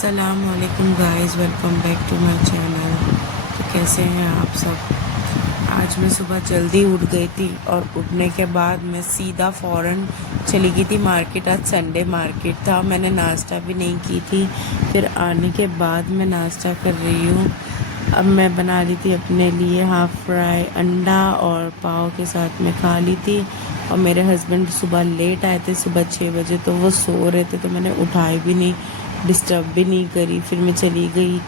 अस्सलामुअलैकुम guys, welcome back to my channel. तो कैसे हैं आप सब। आज मैं सुबह जल्दी उठ गई थी और उठने के बाद मैं सीधा फ़ौरन चली गई थी मार्केट। आज संडे मार्केट था, मैंने नाश्ता भी नहीं की थी। फिर आने के बाद मैं नाश्ता कर रही हूँ। अब मैं बना रही थी अपने लिए हाफ़ फ्राई अंडा और पाव के साथ में खा ली थी। और मेरे हस्बैंड सुबह लेट आए थे, सुबह 6 बजे, तो वो सो रहे थे, तो मैंने उठाई भी नहीं, डिस्टर्ब भी नहीं करी। फिर मैं चली गई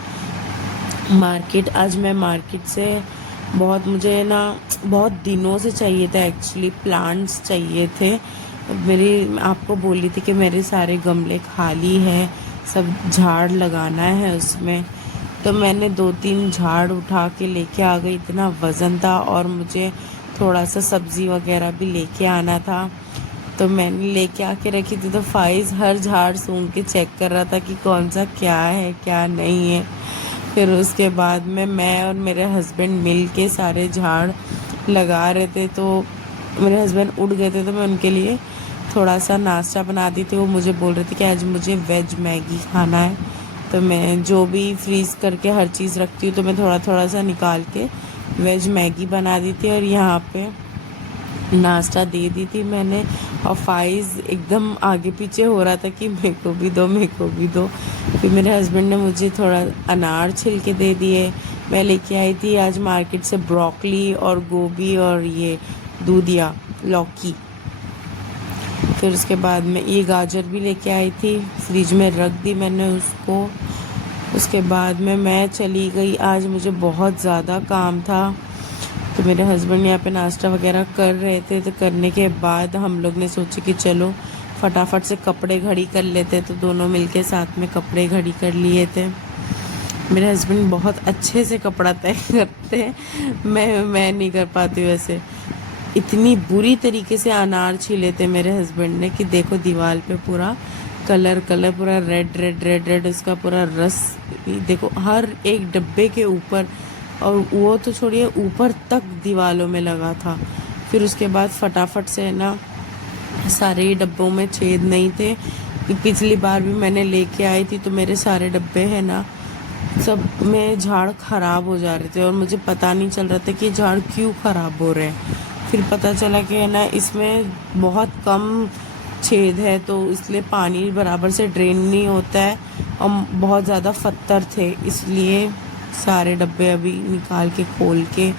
मार्केट। आज मैं मार्केट से मुझे ना बहुत दिनों से चाहिए था, एक्चुअली प्लांट्स चाहिए थे। मेरी आपको बोली थी कि मेरे सारे गमले खाली है, सब झाड़ लगाना है उसमें। तो मैंने 2-3 झाड़ उठा के लेके आ गई। इतना वज़न था और मुझे थोड़ा सा सब्ज़ी वगैरह भी लेके आना था, तो मैंने लेके आके रखी थी। तो फाइज़ हर झाड़ सूंघ के चेक कर रहा था कि कौन सा क्या है क्या नहीं है। फिर उसके बाद में मैं और मेरे हस्बैंड मिल के सारे झाड़ लगा रहे थे। तो मेरे हस्बैंड उठ गए थे, तो मैं उनके लिए थोड़ा सा नाश्ता बना दी थी। वो मुझे बोल रहे थे कि आज मुझे वेज मैगी खाना है। तो मैं जो भी फ्रीज़ करके हर चीज़ रखती हूँ, तो मैं थोड़ा थोड़ा सा निकाल के वेज मैगी बना दी थी और यहाँ पे नाश्ता दे दी थी मैंने। और फाइज़ एकदम आगे पीछे हो रहा था कि मेरे को भी दो, मेरे को भी दो। फिर मेरे हस्बैंड ने मुझे थोड़ा अनार छिल के दे दिए। मैं लेके आई थी आज मार्केट से ब्रोकली और गोभी और ये दूधिया लौकी। फिर उसके बाद में ये गाजर भी लेके आई थी, फ्रिज में रख दी मैंने उसको। उसके बाद में मैं चली गई। आज मुझे बहुत ज़्यादा काम था, तो मेरे हस्बैंड यहाँ पे नाश्ता वगैरह कर रहे थे। तो करने के बाद हम लोग ने सोचे कि चलो फटाफट से कपड़े घड़ी कर लेते, तो दोनों मिलके साथ में कपड़े घड़ी कर लिए थे। मेरे हस्बैंड बहुत अच्छे से कपड़ा तय करते हैं, मैं नहीं कर पाती वैसे। इतनी बुरी तरीके से अनार छीले थे मेरे हस्बैंड ने कि देखो दीवार पे पूरा कलर पूरा रेड रेड रेड रेड, उसका पूरा रस देखो हर एक डब्बे के ऊपर, और वो तो छोड़िए ऊपर तक दीवालों में लगा था। फिर उसके बाद फटाफट से ना सारे ही डब्बों में छेद नहीं थे। पिछली बार भी मैंने लेके आई थी, तो मेरे सारे डब्बे हैं ना सब में झाड़ ख़राब हो जा रहे थे और मुझे पता नहीं चल रहा था कि झाड़ क्यों ख़राब हो रहे हैं। फिर पता चला कि है ना इसमें बहुत कम छेद है, तो इसलिए पानी बराबर से ड्रेन नहीं होता है और बहुत ज़्यादा पत्थर थे, इसलिए सारे डब्बे अभी निकाल के खोल के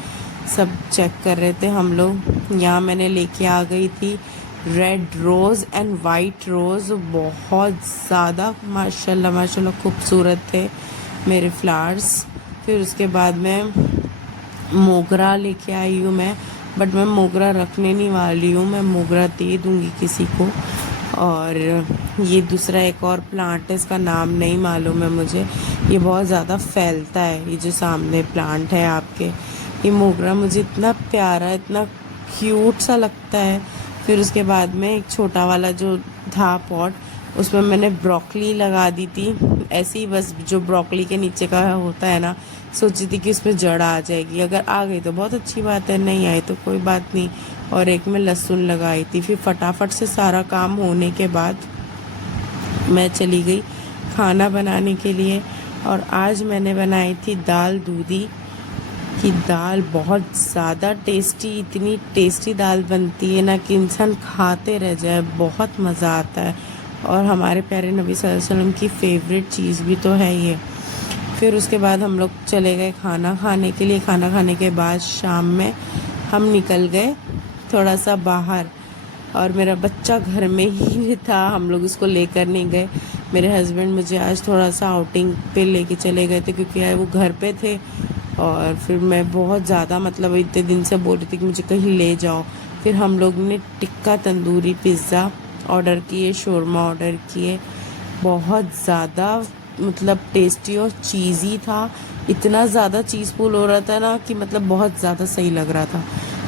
सब चेक कर रहे थे हम लोग। यहाँ मैंने लेके आ गई थी रेड रोज़ एंड वाइट रोज़, बहुत ज़्यादा माशाल्लाह माशाल्लाह खूबसूरत थे मेरे फ्लावर्स। फिर उसके बाद में मोगरा लेके आई हूँ मैं, बट मैं मोगरा रखने नहीं वाली हूँ, मैं मोगरा दे दूँगी किसी को। और ये दूसरा एक और प्लांट है, इसका नाम नहीं मालूम है मुझे, ये बहुत ज़्यादा फैलता है। ये जो सामने प्लांट है आपके, ये मोगरा मुझे इतना प्यारा, इतना क्यूट सा लगता है। फिर उसके बाद में एक छोटा वाला जो था पॉट, उसमें मैंने ब्रोकली लगा दी थी ऐसे ही, बस जो ब्रोकली के नीचे का होता है ना, सोची थी कि उसमें जड़ आ जाएगी, अगर आ गई तो बहुत अच्छी बात है, नहीं आई तो कोई बात नहीं। और एक में लहसुन लगाई थी। फिर फटाफट से सारा काम होने के बाद मैं चली गई खाना बनाने के लिए। और आज मैंने बनाई थी दाल दूधी की दाल, बहुत ज़्यादा टेस्टी, इतनी टेस्टी दाल बनती है ना कि इंसान खाते रह जाए, बहुत मज़ा आता है। और हमारे प्यारे नबी सल्लल्लाहु अलैहि वसल्लम की फ़ेवरेट चीज़ भी तो है ये। फिर उसके बाद हम लोग चले गए खाना खाने के लिए। खाना खाने के बाद शाम में हम निकल गए थोड़ा सा बाहर, और मेरा बच्चा घर में ही था, हम लोग उसको लेकर नहीं गए। मेरे हस्बैंड मुझे आज थोड़ा सा आउटिंग पे लेके चले गए थे, क्योंकि वो घर पे थे। और फिर मैं बहुत ज़्यादा मतलब इतने दिन से बोल रही थी कि मुझे कहीं ले जाओ। फिर हम लोग ने टिक्का तंदूरी पिज़्ज़ा ऑर्डर किए, शोरमा ऑर्डर किए, बहुत ज़्यादा मतलब टेस्टी और चीज़ी था। इतना ज़्यादा चीज़ पुल हो रहा था ना कि मतलब बहुत ज़्यादा सही लग रहा था।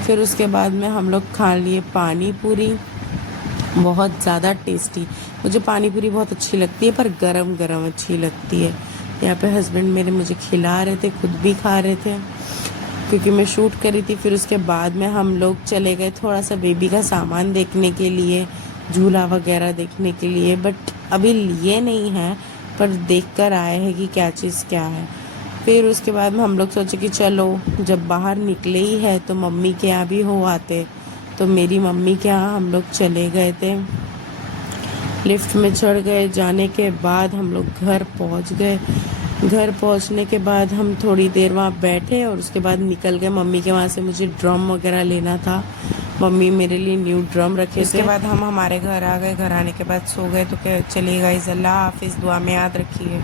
फिर उसके बाद में हम लोग खा लिए पानी पूरी, बहुत ज़्यादा टेस्टी। मुझे पानी पूरी बहुत अच्छी लगती है, पर गरम गरम अच्छी लगती है। यहाँ पे हस्बैंड मेरे मुझे खिला रहे थे, खुद भी खा रहे थे क्योंकि मैं शूट करी थी। फिर उसके बाद में हम लोग चले गए थोड़ा सा बेबी का सामान देखने के लिए, झूला वगैरह देखने के लिए, बट अभी लिए नहीं है, पर देख कर आए हैं कि क्या चीज़ क्या है। फिर उसके बाद में हम लोग सोचे कि चलो जब बाहर निकले ही है तो मम्मी के यहाँ भी हो आते। तो मेरी मम्मी के यहाँ हम लोग चले गए थे, लिफ्ट में चढ़ गए। जाने के बाद हम लोग घर पहुंच गए। घर पहुंचने के बाद हम थोड़ी देर वहाँ बैठे और उसके बाद निकल गए। मम्मी के वहाँ से मुझे ड्रम वगैरह लेना था, मम्मी मेरे लिए न्यू ड्रम रखे थे। उसके बाद हम हमारे घर आ गए। घर आने के बाद सो गए। तो क्या, चलिए गाइस, अल्लाह हाफिज़, दुआ में याद रखिए।